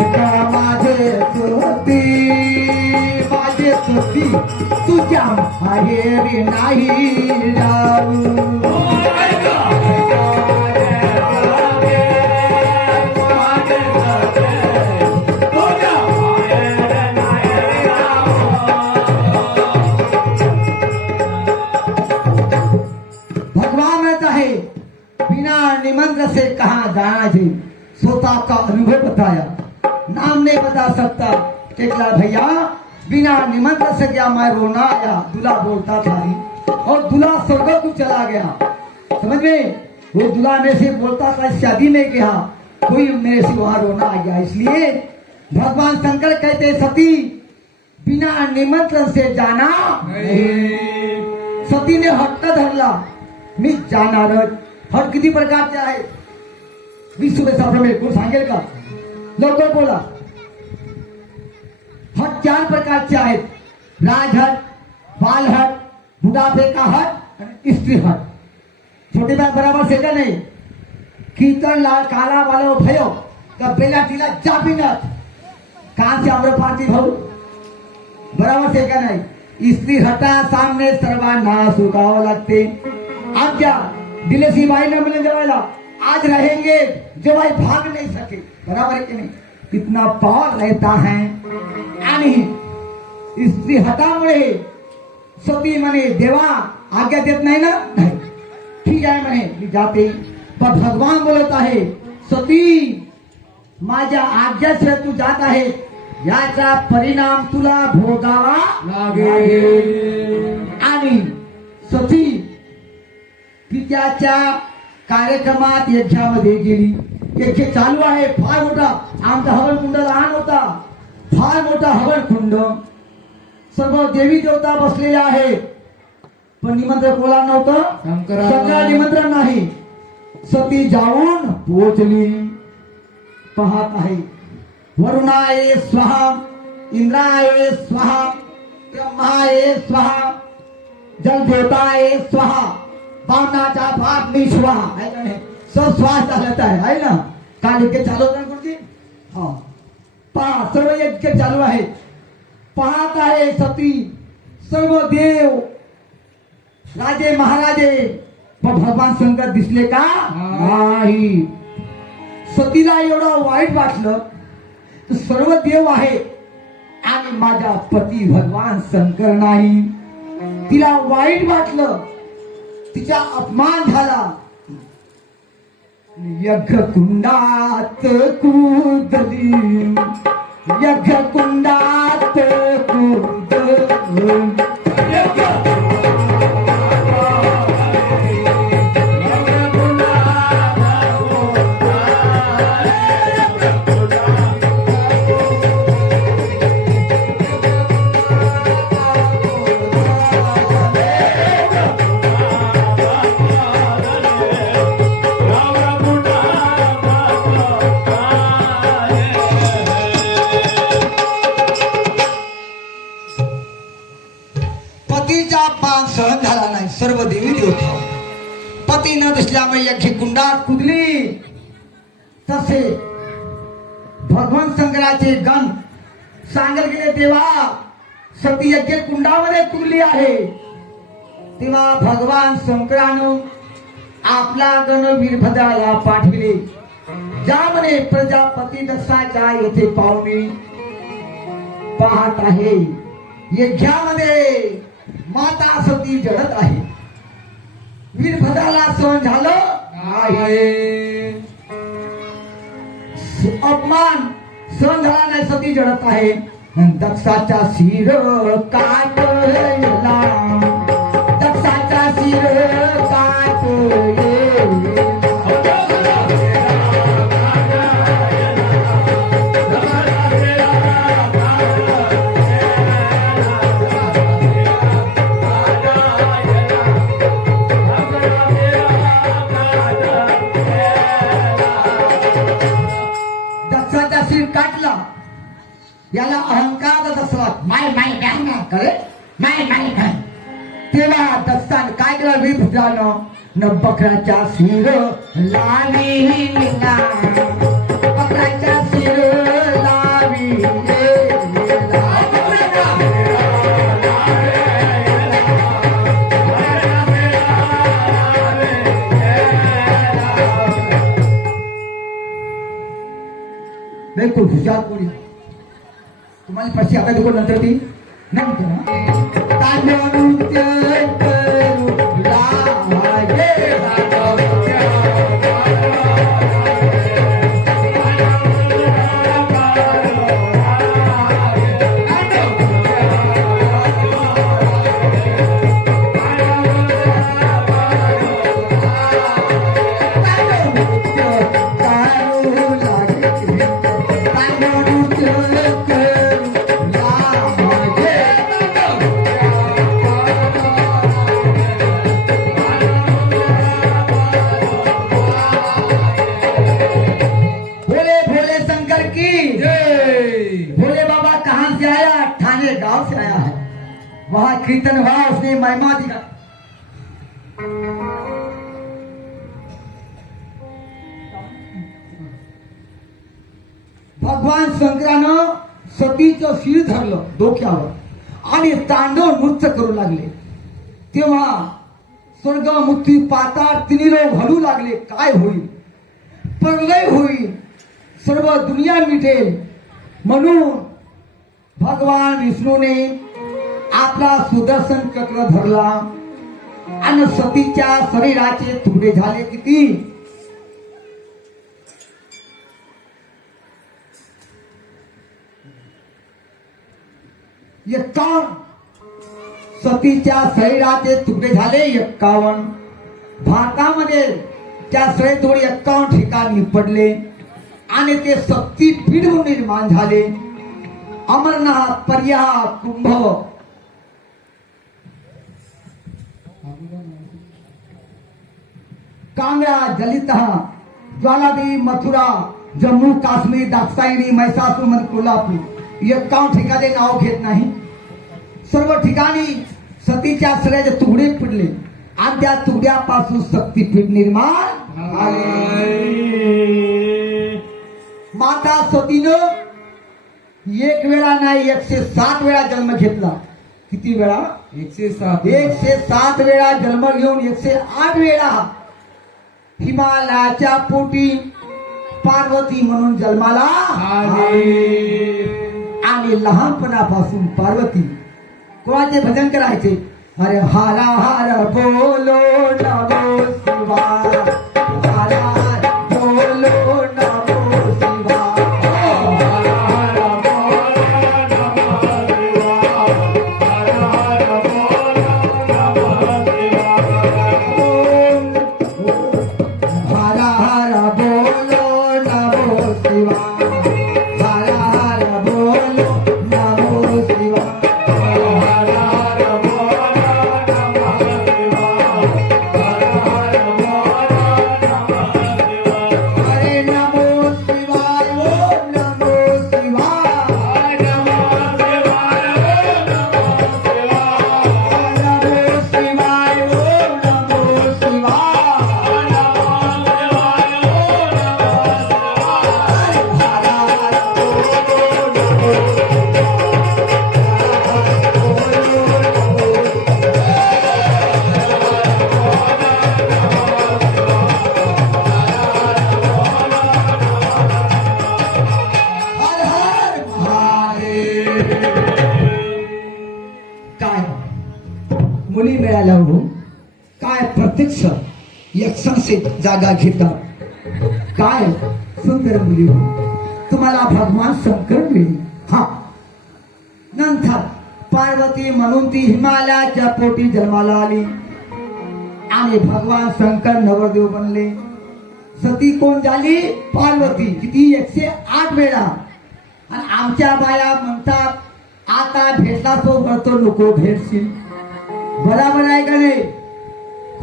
ऐका माझे सती माझे सती तुझ्या माहेरी नाही जाऊ निमंत्र से कहा जाना जी सोता का अनुभव बताया नाम नहीं बता सकता टेकला भैया बिना निमंत्र से क्या मैं रोना आया दूल्हा बोलता था और दूल्हा स्वर्ग को चला गया समझ में वो दूल्हा में से बोलता था शादी में कहा कोई मेरे से वहां रोना आ गया इसलिए भगवान शंकर कहते सती बिना निमंत्रण से जाना सती ने हट्ट धरला मी जाणारच हट किती प्रकारचे आहेत विश्वशास्त्रामध्ये कोण सांगेल का लवकर बोला हट 4 प्रकारचे आहेत राजहट बालहट बुढ़ापे का हट आणि स्त्री हट छोटे बात बराबर से का नहीं कीर्तन लाल काला वाला भयो का बेला टीला चापिनत कहां से आम्र पार्टी भाऊ बराबर से का नहीं स्त्री हटा सामने सर्वांना सुखावं लागते आज्ञा दिलेसी भाई ने मिलने जवायला आज रहेंगे जो भाई भाग नहीं सके बराबर है कि नहीं इतना पावर रहता है आणि स्त्री हटामुळे सती म्हणे देवा आज्ञा देत नाही ना नाही ठीक आहे म्हणे मी जाते पण भगवान बोलत आहे सती माझ्या आज्ञेशिवाय तू जात आहे याचा परिणाम तुला भोगावा लागेल आणि सती पित्याच्या कार्यक्रमात यज्ञामध्ये गेली यज्ञ चालू आहे फार मोठा आमचा हवन कुंड लहान होता फार मोठा हवन कुंड सर्व देवी देवता बसलेले आहे पण निमंत्रण कोणा नव्हतं शंकरा निमंत्रण नाही सती जाऊन पोहोचली पाहत आहे वरुणाय स्वाहा इंद्राय स्वाहा ब्रह्माय स्वाहा जलदेवताय स्वाहा बामनाचा पाप निश्वा है का नहीं सब श्वास चालता है ना काल के चालू होता गुरुजी हाँ पहा सर्व यज्ञ चालू आहे पाहत आहे सती सर्व देव राजे महाराजे पण भगवान शंकर दिसले का नाही सतीला एवढं वाईट वाटलं तर सर्व देव आहे आणि माझा पती भगवान शंकर नाही तिला वाईट वाटलं तिचा अपमान झाला यज्ञ कुंडात कूदली यज्ञ कुंडात कूदली सहन झाला नाही सर्व देवी देवता पती न दिसल्यामुळे यज्ञ कुंडात कुदली तसे भगवान शंकराचे गण सांगत गेले तेव्हा सती यज्ञ कुंडामध्ये कुदली आहे तेव्हा भगवान शंकरानं आपला गण वीरभद्राला पाठविले ज्यामध्ये प्रजापती दक्षाच्या येथे पाहुणे पाहत आहे यज्ञामध्ये माता सती जडत आहे वीरभद्राला सहन झालं नाही अपमान सहन झाला नाही सती जडत आहे दक्षाचा शिर काटला दक्षाचा शिर काटले काटला याला अहंकार दसरा माय माय काय करे माय माय काय तेव्हा दत्तान काय केलं वीरभद्रानं न बकराच्या शिर लाविला बकराच्या शिर नाही खूप हुशार कोणी तुम्हाला पैसे आता देखो नंतर ती नंतर तांडव नृत्य करू लागे वहां कीर्तन हुआ उसने महिमा दिखा भगवान शंकरानं सतीचं शिर धरलं डोक्यावर आणि तांडव नृत्य करू लागले तेव्हा स्वर्ग मृत्यू पाताळ तिन्ही लोक हलू लागले काय होईल प्रलय होईल सर्व दुनिया मिटेल म्हणून भगवान विष्णूने आपला सुदर्शन चक्र धरला आणि सतीच्या शरीराचे तुकडे झाले किती सतीच्या शरीराचे तुकडे झाले 51 भारतामध्ये त्या शरीरावर 51 ठिकाणी पडले आणि ते शक्तीपीठ निर्माण झाले अमरनाथ प्रयाग कुंभ कांगड़ा जलिता ज्वालादेवी मथुरा जम्मू काश्मीर दाक्षायणी मैसासूर मध्ये कोल्हापूर 51 ठिकाणी नाव घेत नाही सर्व ठिकाणी सतीच्या शरीराचे तुकडे पडले आणि त्या तुकड्यापासून शक्तीपीठ निर्माण झाले माता सतीनं एक वेळा नाही 107 वेळा जन्म घेतला किती वेळा 107 वेळा जन्म घेऊन 108 वेळा हिमालयाच्या पोटी पार्वती म्हणून जन्माला आणि लहानपणापासून पार्वती कोणाचे भजन करायचे अरे हारा हार बोलो नमो शिवाय हारा हार बोलो नमो शिवाय मुली मिळाल्या हो काय प्रत्यक्ष एक संस्थेत जागा घेतात काय सुंदर मुली हो तुम्हाला भगवान शंकर मिळेल हा नंतर पार्वती म्हणून ती हिमालयाच्या पोटी जन्माला आली आणि भगवान शंकर नवरदेव बनले सती कोण झाली पार्वती किती 108 वेळा आणि आमच्या बाया म्हणतात आता भेटला तो करतो नको भेटशील बरोबर आहे का नाही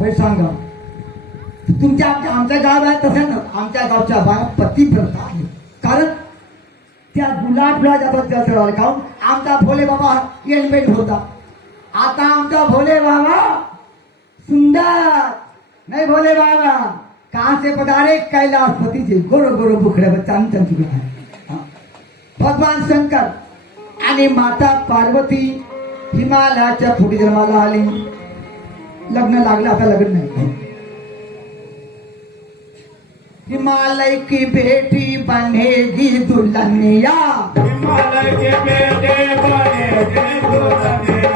हे सांगा तुमच्या आमच्या गावात आहे तसं ना आमच्या गावच्या बाया पतिव्रता आहे कारण त्या गुलाबला जातात त्या सगळ्या खाऊन आमचा भोले बाबा एनमेट होता आता आमचा भोले बाबा सुंदर नहीं भोले बाबा कहाँ से पधारे कैलाशपति जी गोरो गोरो बुखड़े बच्चा भगवान शंकर आणि माता पार्वती हिमालयाच्या पोटी जन्माला आली लग्न लागलं आता लग्न नाही हिमालय की बेटी बनेगी दुल्हन दुल्हनिया हिमालय के बेटे बनेगी दुल्हनिया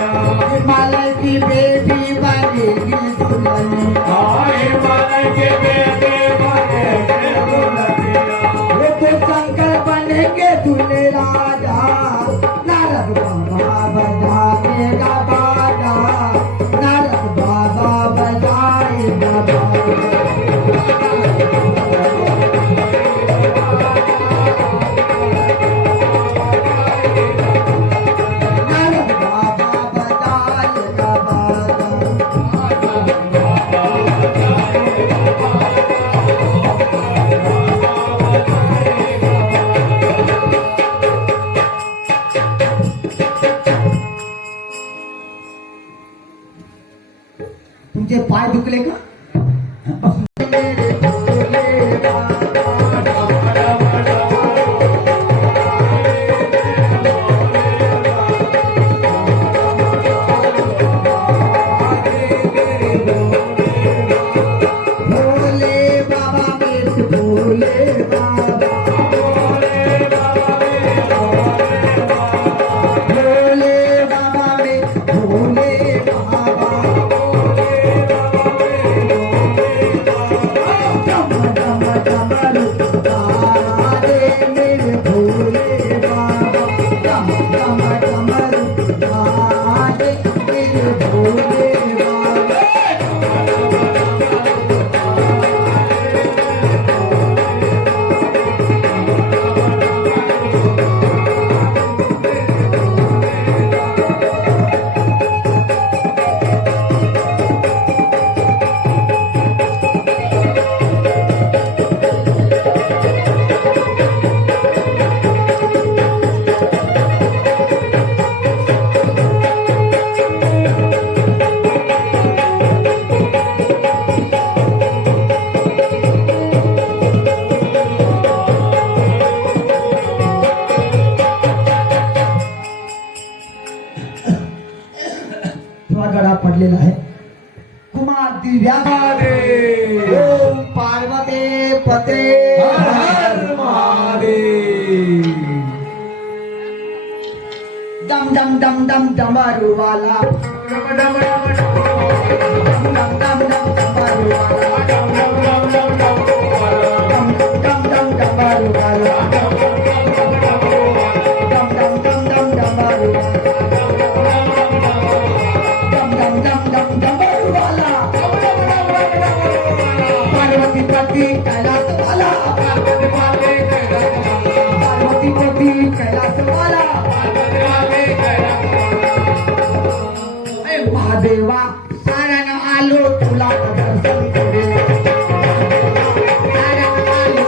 हिमालय की बेटी बनेगी दुल्हनिया हिमालय के बेटे बनेगी दुल्हनिया वो तो शंकर बनेंगे दूल्हे राजा नारद बाबा बजाएगा बाजा नारद बाबा बजाएगा बाजा नारद बाबा बजाएगा बाजा तुमचे पाय दुखले का भोले बाबा मेरे भोले बाबा भोले बाबा मेरे भोले बाबा डम डम डमरू बाजे मेरे भोले बाबा डम डम डमरू बाजे मेरे भोले बाबा थोडा गळा पडलेला आहे कुमार दिव्या ओम पार्वते पते हर महादेव डम डम डम डम डमरू वाला डम डम डम डम डम डम डमरू वाला डम डम डम डम डम डम डम डम डमरू वाला डम डम डम डम डमरू वाला डम डम डम डम डमरू वाला पार्वती पति कैलाश वाला पार्वती पति कैलाश वाला महादेवा सारंग आलो तुला दर्शन करे सारंग आलो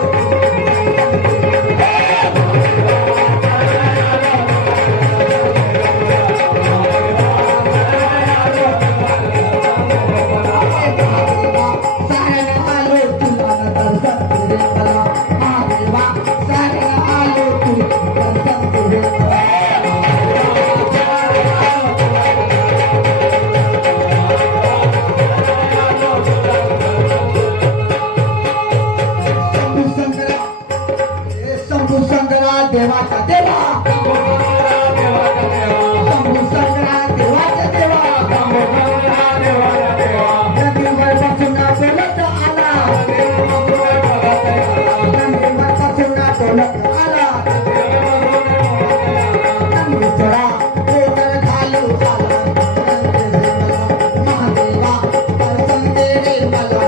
सारंग आलो तुला दर्शन करे मला महादेवा सारंग आलो तुला दर्शन करे शंभू शंकरा देवाचा देवा शंभू शंकरा देवाचा देवा नदीवर बसून बोलत आला नदीवर बसून बोलत आला नंदीचरा गोकर घालू आला महादेवा दर्शन दे रे मला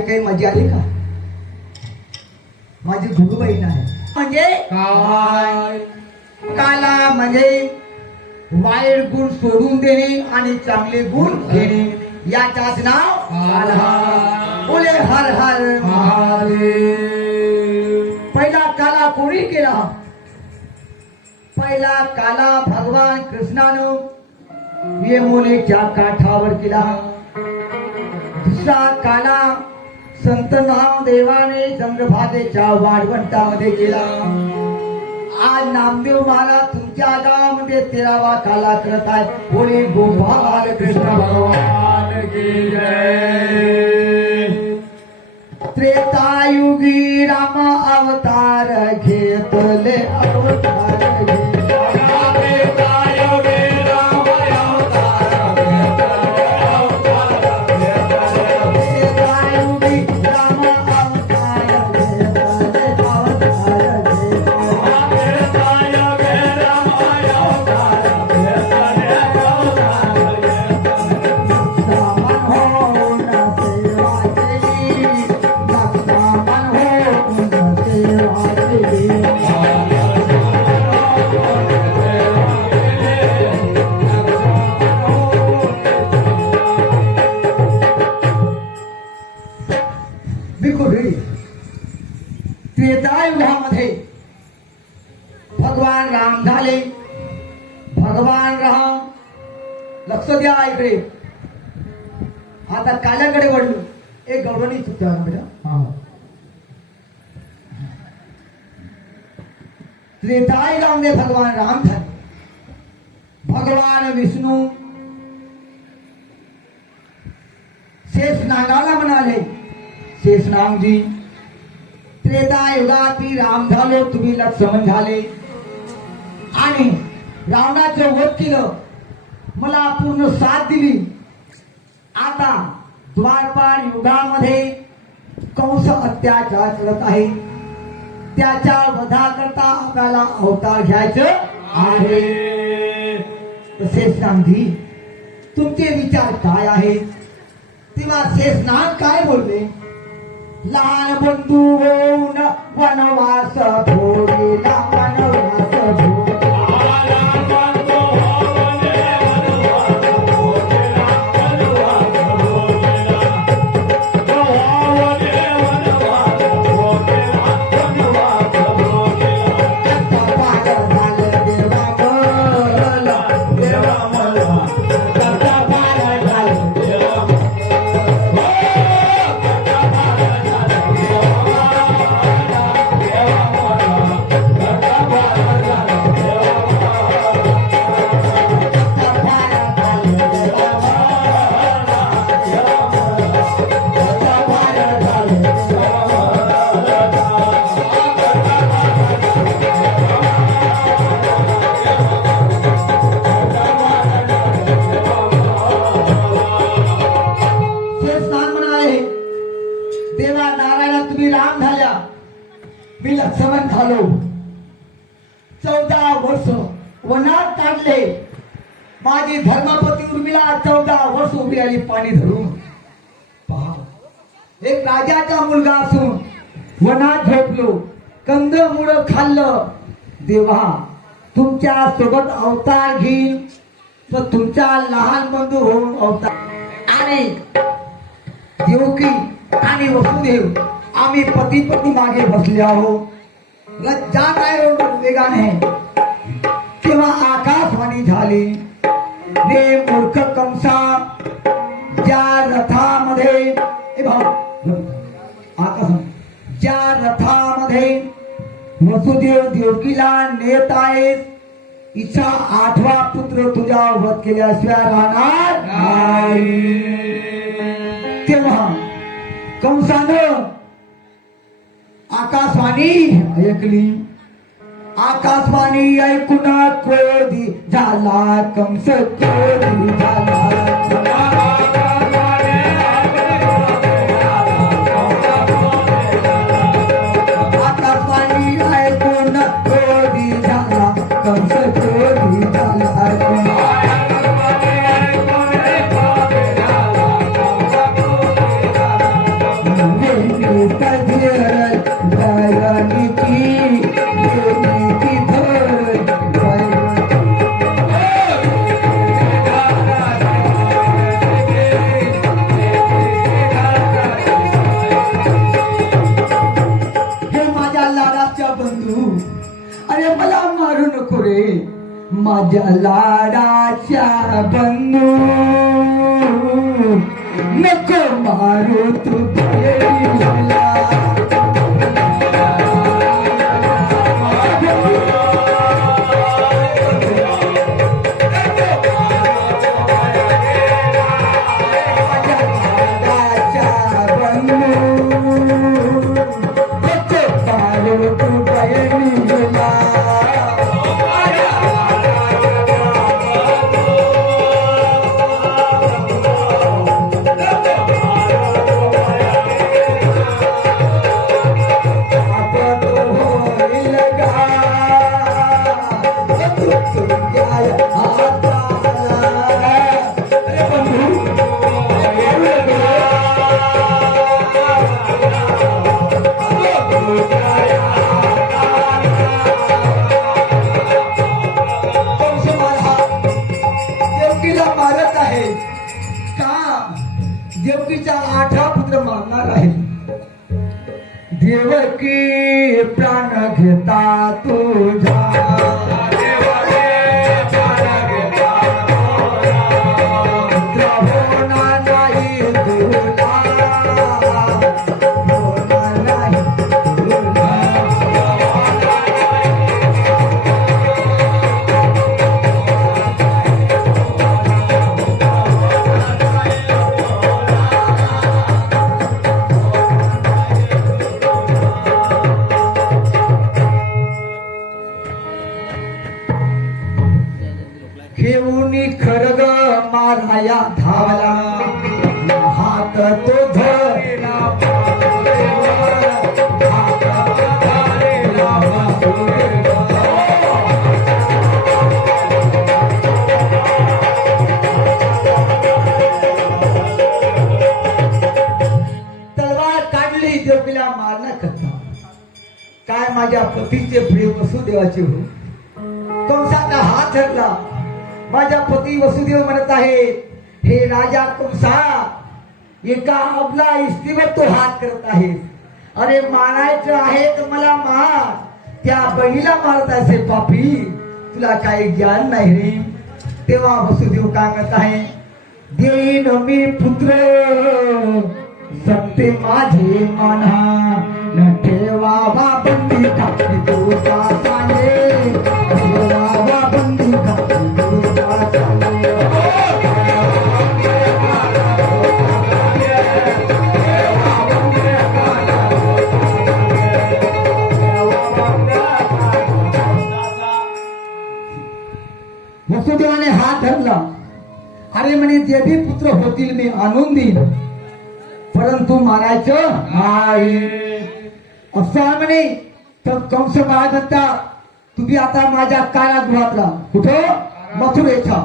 काही मजा आली का? माझी गुरु बहीण आहे. म्हणजे काय काला म्हणजे वाईट गुण सोडून देणे आणि चांगले गुण घेणे, याच्याच नाव काला. बोले हर हर महादेव. पहिला काला कोणी केला? पहिला काला भगवान कृष्णानं यमुनेच्या काठावर केला. दुसरा काला संत नामदेवाने चंद्रभागेच्या वाढवंटामध्ये केला. आज नामदेव महाराज तुमच्या गावामध्ये 13वा काला करत आहे. बोले गोपाल कृष्ण भगवान की जय. त्रेतायुगी राम अवतार घेतले अवतार त्रेतायुगामध्ये भगवान राम झाले. भगवान राम, लक्ष द्या इकडे. आता काल्याकडे वळलो. एक गौरवणी चुकता बेटा. त्रेतायुगामध्ये भगवान राम झाले. भगवान विष्णू शेषनागाला म्हणाले, शेषनागजी त्रेतायुगात मी राम झालो, तुम्ही लक्ष्मण झाले आणि रावणाचं वध केलं, मला पूर्ण साथ दिली. आता द्वारपाल युगामध्ये कंस अत्याचार करत आहे, त्याच्या वधाकरता आपल्याला अवतार घ्यायचं आहे. शेषनागजी तुमचे विचार काय आहेत? तेव्हा शेषनाग काय बोलले? लहान बंधू होऊन वनवास भोगेला, वनवास मी लक्ष्मण झालो. 14 वर्ष वनात काढले. माझी धर्मपती उर्मिला 14 वर्ष उभी आली पाणी धरून. पहा, एक राजाचा मुलगा असून वनात झोपलो, कंदमुळ खाल्लं. देवा, तुमच्या सोबत अवतार घेईन तर तुमचा लहान बंधू होऊन अवतार. आणि देवकी आणि वसुदेव आम्ही पती पत्नी मागे बसले आहोत. लज्जा काय वेगाने. तेव्हा आकाशवाणी झाली, रे मूर्ख कंसा, ज्या रथामध्ये ज्या रथामध्ये वसुदेव देवकीला नेत आहेत, इच्छा 8वा पुत्र तुझ्या वध केल्याशिवाय राहणार नाही. तेव्हा कंसानं आकाशवाणी ऐकली. आकाशवाणी ऐकून क्रोधी झाला कंस, क्रोधी झाला. आकाशवाणी ऐकून क्रोधी झाला कंस, क्रोधी झाला. बंधू नको मारू तू बहिणीला. देवकीला मारत आहे का? देवकीचा 8 पुत्र मारणार आहे. देवकी प्राण घेता तुझा, पुत्र होणार नाही तुला, होणार नाही तुला. घेऊनी खरग माराया धावला, हात तो धरेला हात धरेला तलवार काढली देवकीला मारण्याकरता. काय माझ्या पतीचे प्रेम वसुदेवाचे हो. कंसाचा हात धरला. माझ्या पती वसुदेव म्हणत आहे, हे राजा कंसा, एका अबला स्त्रीवर तो हात करत आहे. अरे मारायचं आहे तर मला मार, त्या बहिणीला मारत असे पापी, तुला काही ज्ञान नाही रे. तेव्हा वसुदेव काय म्हणत आहे, देईन मी पुत्र सत्य माझे माना, न ठेवावा बंदी टाकली तुझा सांगे, ठेवावा बंदी टाकली तुझा सांगे. वसुदेवाने हात धरला. अरे म्हणे जे भी पुत्र होतील मी आणून देईन, परंतु मारायचं नाही असं म्हणे. तर कंस म्हणत होता, तुम्ही आता माझ्या कारागृहातला, कुठं? मथुरेचा.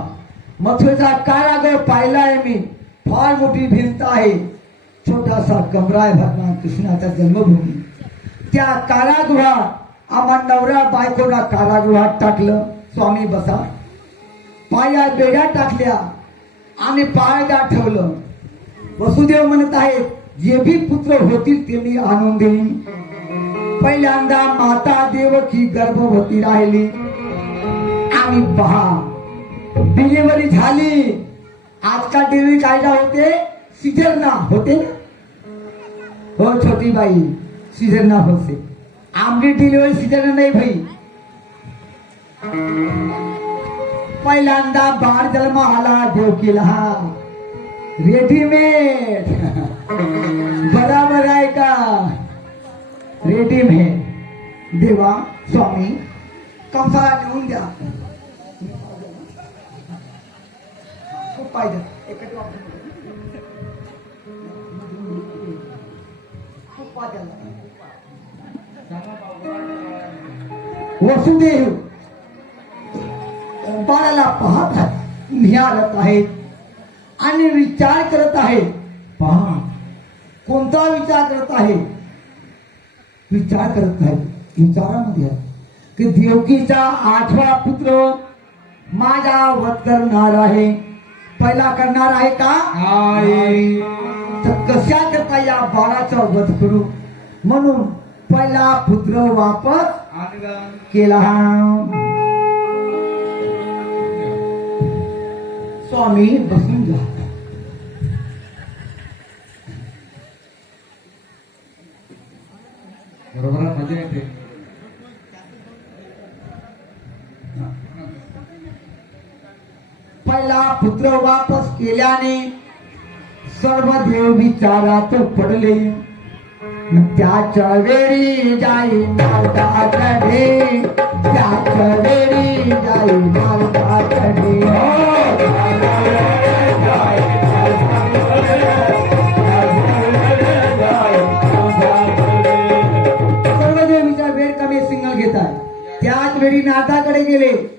मथुरेचा कारागृह पाहिलाय मी. फार मोठी भिंत आहे, छोटासा कमरा आहे भगवान कृष्णाचा जन्मभूमी. त्या कारागृहात आम्हा नवरा बायकोला कारागृहात टाकलं. स्वामी बसा. पाया बेड्या टाकल्या आणि पायदा ठेवलं. वसुदेव म्हणत आहे, जे भी पुत्र होतील ते मी आणून देईन. पहिल्यांदा माता देवकी गर्भवती राहिली आणि पहा डिलिव्हरी झाली. आजकाल डिलिव्हरी कायदा होते, सिझरना होते ना हो छोटी बाई, सिझरना होते. आमची डिलिव्हरी सिझरना नाही भाई. पहिल्यांदा बाळ जन्म आला देवकीला, रेडीमेड. बराबर आहे का? रेडीमेड. देवा स्वामी कंसाला नेऊन द्या. खूप पाहिजे खूप पाहिजे. वसुदेव बाळाला पाहत निहाळत आहेत आणि विचार करत आहे. पहा कोणता विचार करत आहे? विचार करत आहे विचारामध्ये की देवकीचा 8वा पुत्र माझा वध करणार आहे. पहिला करणार आहे का? तर कशा करता या बाळाचा वध करू म्हणून पहिला पुत्र वापस केला. स्वामी बसून जा. बरोबर आहे, मजा येते. पहिला पुत्र वापस केल्याने सर्व देव विचारात पडले. त्याच्या वेळी जाई मार्गाकडे, त्याच्या वेळी जाई मार्गाकडे. सर्व देवीचा वेळ कमी सिंगल घेतात. त्याच वेळी नाथाकडे गेले.